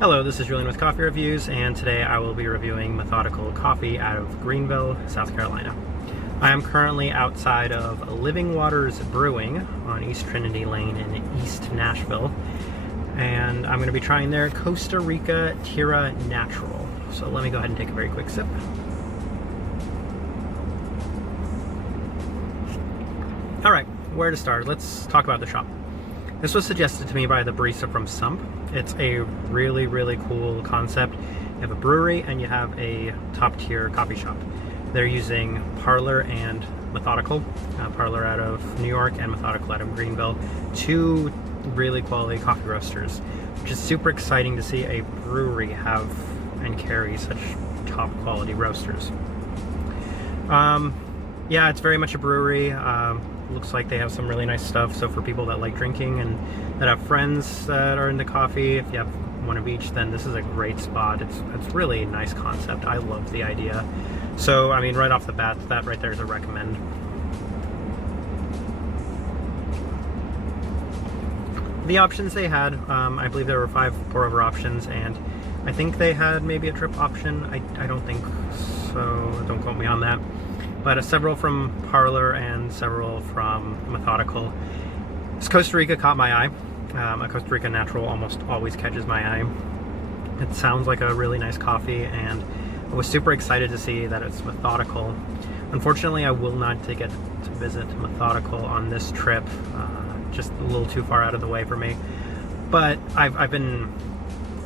Hello, this is Julian with Coffee Reviews, and today I will be reviewing Methodical coffee out of Greenville, South Carolina. I am currently outside of Living Waters Brewing on East Trinity Lane in East Nashville, and I'm going to be trying their Costa Rica Tirra Natural. So let me go ahead and take a very quick sip. Alright, where to start? Let's talk about the shop. This was suggested to me by the barista from Sump. It's a really cool concept. You have a brewery and you have a top-tier coffee shop. They're using Parlor and Methodical. Parlor out of New York and Methodical out of Greenville. Two really quality coffee roasters, which is super exciting to see a brewery have and carry such top quality roasters. Yeah, it's very much a brewery. Looks like they have some really nice stuff. So for people that like drinking and that have friends that are into coffee, if you have one of each, then this is a great spot. It's really a nice concept. I love the idea. So, I mean, right off the bat, that right there is a recommend. The options they had, I believe there were 5 pour-over options, and I think they had maybe a drip option. I don't think so. Don't quote me on that. But several from Parlor and several from Methodical. This Costa Rica caught my eye. A Costa Rica Natural almost always catches my eye. It sounds like a really nice coffee, and I was super excited to see that it's Methodical. Unfortunately, I will not get to visit Methodical on this trip. Just a little too far out of the way for me. But I've been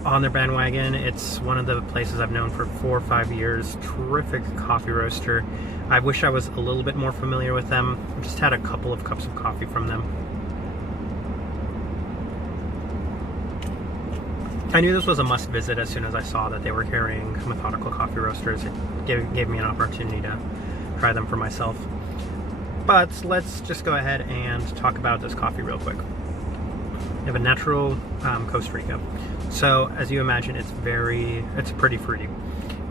on their bandwagon. It's one of the places I've known for 4 or 5 years. Terrific coffee roaster. I wish I was a little bit more familiar with them. I just had a couple of cups of coffee from them. I knew this was a must visit as soon as I saw that they were carrying Methodical coffee roasters. It gave me an opportunity to try them for myself. But let's just go ahead and talk about this coffee real quick. You have a natural Costa Rica. So as you imagine, it's pretty fruity.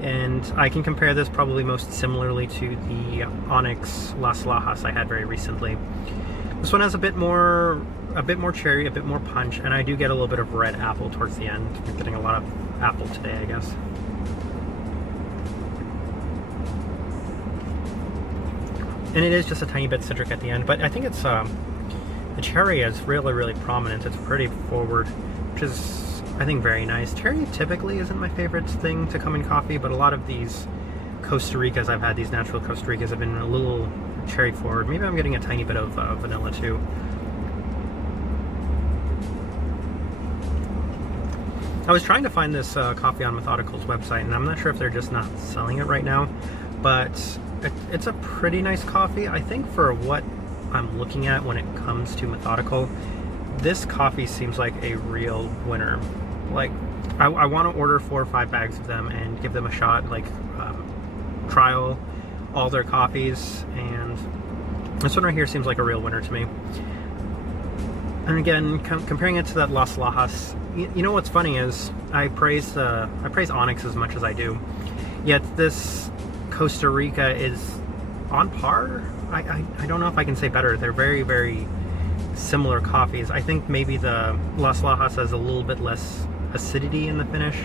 And I can compare this probably most similarly to the Onyx Las Lajas I had very recently. This one has a bit more cherry, a bit more punch, and I do get a little bit of red apple towards the end. I'm getting a lot of apple today, I guess. And it is just a tiny bit citric at the end, but I think it's the cherry is really prominent. It's pretty forward, which is, I think, very nice. Cherry typically isn't my favorite thing to come in coffee, but a lot of these Costa Ricas I've had, these natural Costa Ricas, have been a little cherry forward. Maybe I'm getting a tiny bit of vanilla too. I was trying to find this coffee on Methodical's website, and I'm not sure if they're just not selling it right now, but it's a pretty nice coffee. I think for what I'm looking at when it comes to Methodical, this coffee seems like a real winner. Like, I want to order 4 or 5 bags of them and give them a shot, like trial all their coffees, and this one right here seems like a real winner to me. And again, comparing it to that Las Lajas, you know what's funny is I praise Onyx as much as I do, yet this Costa Rica is on par. I don't know if I can say better. They're very similar coffees. I think maybe the Las Lajas has a little bit less acidity in the finish,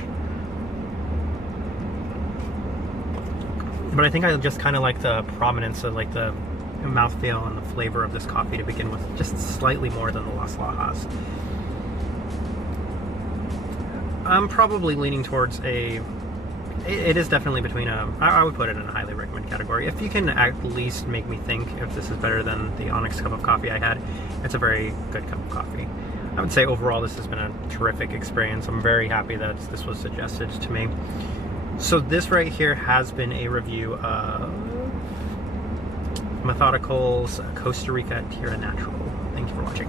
but I think I just kind of like the prominence of like the mouthfeel and the flavor of this coffee to begin with, just slightly more than the Las Lajas. I'm probably leaning towards it is definitely between I would put it in a highly recommend category. If you can at least make me think if this is better than the Onyx cup of coffee I had, it's a very good cup of coffee. I would say overall this has been a terrific experience. I'm very happy that this was suggested to me. So this right here has been a review of Methodical's Costa Rica Tirra Natural. Thank you for watching.